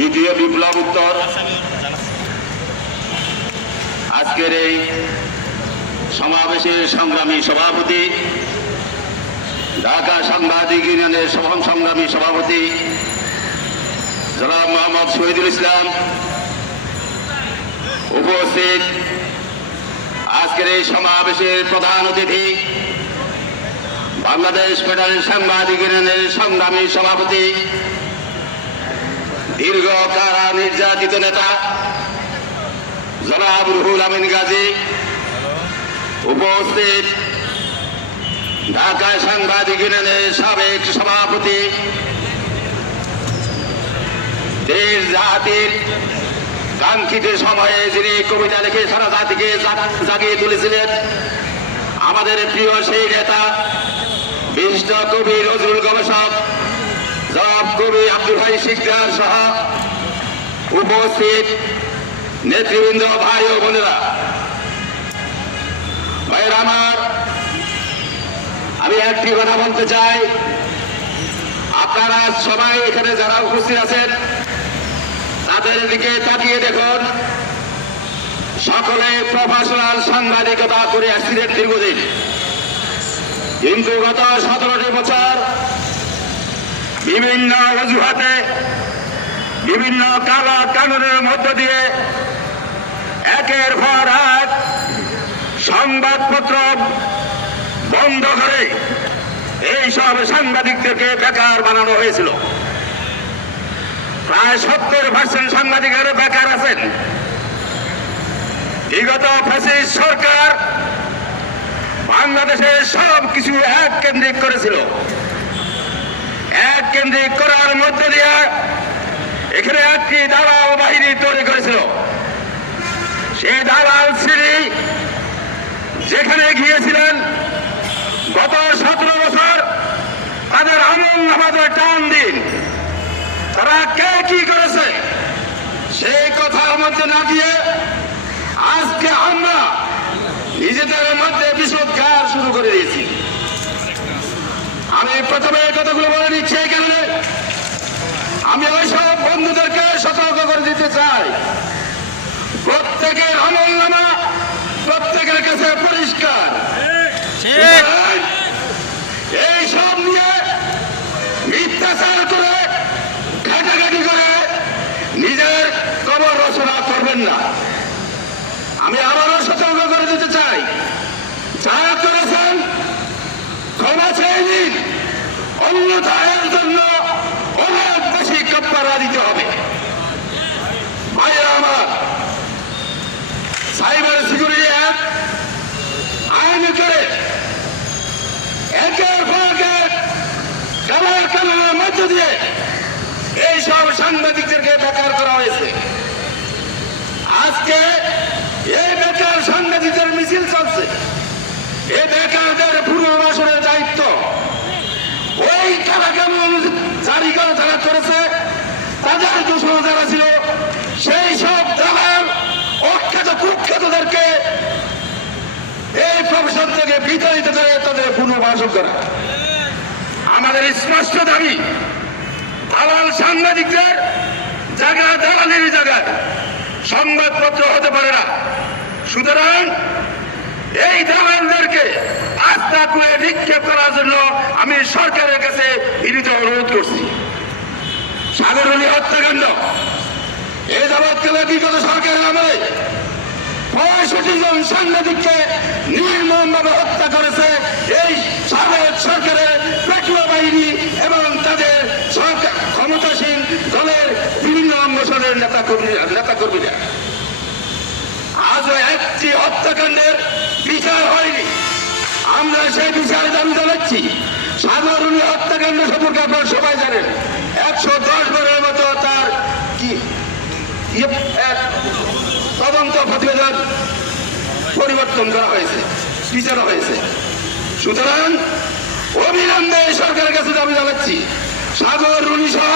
দ্বিতীয় বিপ্লব উত্তর। আজকের এই সমাবেশের সংগ্রামী সভাপতি, ঢাকা সাংবাদিক ইউনিয়নের সভা সংগ্রামী সভাপতি, জনাব মোহাম্মদ শহীদুল ইসলাম উপস্থিত। আজকের এই সমাবেশের প্রধান অতিথি, বাংলাদেশ ফেডারেল সাংবাদিক ইউনিয়নের সংগ্রামী সভাপতি দীর্ঘ নির্যাতিত নেতা জনাব রুহুল আমিন গাজী উপস্থিত ঢাকা সাংবাদিক ইউনিয়নের সাবেক সভাপতি, দেশ জাতির কাঙ্ক্ষিত সময়ে যিনি কবিতা লিখে সারা জাতিকে জাগিয়ে তুলেছিলেন, আমাদের প্রিয় সেই নেতা, বিশিষ্ট কবি নজরুল গবেষক জনাব কবি আব্দুল ভাই শিকদার সহ উপস্থিত নেতৃবৃন্দ ভাই ও বোনেরা। ভাইয়ের আমার, আমি একটি কথা বলতে চাই। আপনারা সবাই এখানে যারা উপস্থিত আছেন, তাদের দিকে তাকিয়ে দেখুন। সকলে প্রফেশনাল সাংবাদিকতা করে আসছিলেন দীর্ঘদিন। কিন্তু গত সতেরোটি বছর বিভিন্ন অজুহাতে, বিভিন্ন কালা কানুনের মধ্য দিয়ে একের পর এক সংবাদপত্র বন্ধ করে এইসব সাংবাদিকদেরকে বেকার বানানো হয়েছিল। প্রায় সত্তর পার্সেন্ট সাংবাদিকের বেকার আছেন। বিগত ফ্যাসিস্ট সরকার বাংলাদেশে সব কিছু এক কেন্দ্রিক করেছিল। কেন্দ্রিক করার মধ্যে দিয়ে এখানে একটি দালাল বাহিনী তৈরি করেছিল। সেই দালাল শ্রী যেখানে গিয়েছিলেন, গত সতেরো বছর তাদের আমল নামাজের টান দিন। তারা কে কি করেছে? সেই কথার মধ্যে না দিয়ে আজকে আমরা নিজেদের মধ্যে বিষোদ্গার শুরু করে দিয়েছি আমি প্রথমে কথাগুলো বলে নিচ্ছি এই কারণে আমি ওইসব বন্ধুদেরকে সতর্ক করে দিতে চাই। প্রত্যেকের আমল নামা প্রত্যেকের কাছে পরিষ্কার। এই সব নিয়ে মিথ্যাচার করে ঘাটাঘাটি করে নিজের কবর রচনা করবেন না। আমি আবারও সতর্ক করে দিতে চাই। যারা অন্যথা এর জন্য অনেক বেশি কপ্পারা দিতে হবে। ভাইরা আমার, সাইবার সিকিউরিটি অ্যাক্ট আইন করে এক কালার কালারের মধ্য দিয়ে এইসব সাংবাদিকদেরকে বেকার করা হয়েছে। আজকে এই বেকার সাংবাদিকদের মিছিল চলছে। এই বেকারদের পুনর্বাসনের দায়িত্ব জারি করে যারা করেছে। তাদের দূষণ যারা ছিল, সেই সব দালাল অখ্যাত কুখ্যাতদেরকে এই প্রফেশন থেকে বিতাড়িত করে তাদের পুনর্বাসন করা। আমাদের স্পষ্ট দাবি দালাল সাংবাদিকদের জায়গা দালালের জায়গায় সংবাদপত্র হতে পারে না। সুতরাং এই দালালদেরকে করে নিক্ষেপ করার জন্য আমি সরকারের কাছে বিনীত অনুরোধ করছি। সাগরণী হত্যাকাণ্ড। এই যাবৎকালে বিগত সরকারের আমলে পঁয়ষট্টি জন সাংবাদিককে নির্মমভাবে হত্যা করেছে এই সাবেক সরকারের পেটুয়া বাহিনী এবং তাদের সরকার, ক্ষমতাসীন দলের বিভিন্ন অঙ্গসনের নেতা কর্মীরা নেতা কর্মীরা আজও একটি হত্যাকাণ্ডের বিচার হয়নি। আমরা সেই বিচার দাবি জানাচ্ছি সাধারণ হত্যাকাণ্ড সম্পর্কে আপনারা সবাই জানেন। একশো দশ বারের মতো তার কি? ইয়ে, তদন্ত প্রতিবেদন পরিবর্তন করা হয়েছে বিচার হয়েছে। সুতরাং অবিলম্বে সরকারের কাছে দাবি জানাচ্ছি সাগর রুনি সহ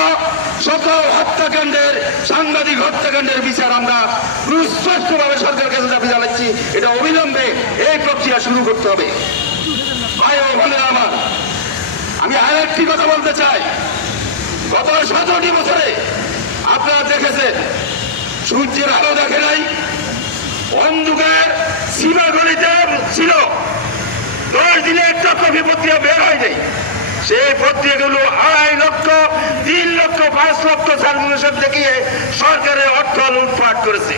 সকল হত্যাকাণ্ডের সাংবাদিক হত্যাকাণ্ডের বিচার আমরা সুস্পষ্টভাবে সরকারের কাছে দাবি জানাচ্ছি। এটা অবিলম্বে এই প্রক্রিয়া শুরু করতে হবে। ভাই ও বোনেরা আমার আমি আর একটি কথা বলতে চাই। গত সতেরোটি বছরে আপনারা দেখেছেন সূর্যের আলো দেখে নাই অন্ধকার সীমা গলিতে ছিল। দশ দিনে একটা কপি পত্রিকা বের হয় নাই সেই পত্রিকাগুলো আড়াই লক্ষ তিন লক্ষ পাঁচ লক্ষ সার্কুলেশন দেখিয়ে সরকারের অর্থ লুটপাট করেছে।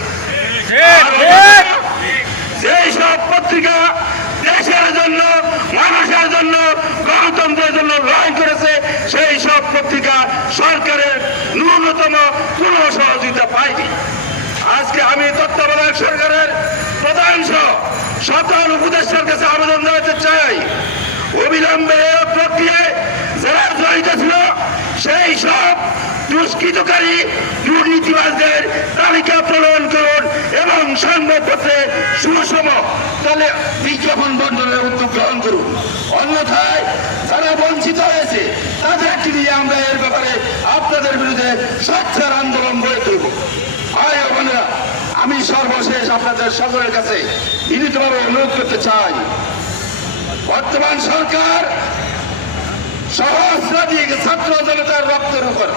যেই সব পত্রিকা দেশের জন্য জন্য, গণতন্ত্রের জন্য লড়াই করেছে, সেই সব পত্রিকা সরকারের ন্যূনতম কোনো সহযোগিতা পায়নি। আজকে আমি তত্ত্বাবধায়ক সরকারের প্রধান সহ সকল উপদেষ্টার কাছে আবেদন জানাতে চাই। অবিলম্বে প্রক্রিয়ায় সেই সব দুষ্কৃতকারী দুর্নীতিবাজদের তালিকা প্রণয়ন করুন এবং সংবাদপত্রে সুষম তাহলে বিজ্ঞাপন বন্টনের উদ্যোগ গ্রহণ করুন। অন্যথায় যারা বঞ্চিত হয়েছে তাদেরকে নিয়ে আমরা এর ব্যাপারে আপনাদের বিরুদ্ধে স্বচ্ছার আন্দোলন গড়ে তুলব। ও বোনেরা, আমি সর্বশেষ আপনাদের সকলের কাছে বিনীতভাবে অনুরোধ করতে চাই। বর্তমান সরকার সহস্রাধিক ছাত্র জনতার রক্তের উপর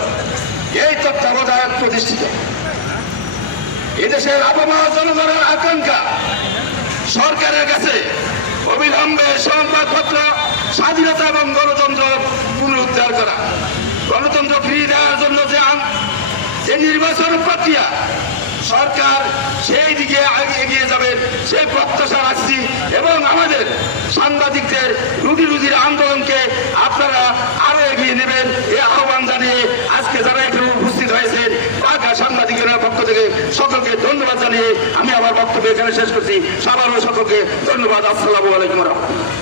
এই তত্ত্বাবধায়ক প্রতিষ্ঠিত। এদেশের আবহাওয়া জনগণের আকাঙ্ক্ষা, সরকারের কাছে অবিলম্বে সংবাদপত্র, স্বাধীনতা এবং গণতন্ত্র পুনরুদ্ধার করা। গণতন্ত্র ফিরিয়ে দেওয়ার জন্য যে নির্বাচন প্রক্রিয়া সরকার সেই দিকে এগিয়ে যাবেন সেই প্রত্যাশা রাখছি এবং আমাদের সাংবাদিকদের রুটি রুজির আন্দোলনকে আপনারা আরও এগিয়ে নেবেন। এই আহ্বান জানিয়ে আজকে যারা এখানে উপস্থিত হয়েছেন ঢাকা সাংবাদিকের পক্ষ থেকে সকলকে ধন্যবাদ জানিয়ে আমি আমার বক্তব্য এখানে শেষ করছি। সবার সকলকে ধন্যবাদ। আসসালামু আলাইকুম রহমতুল্লাহ।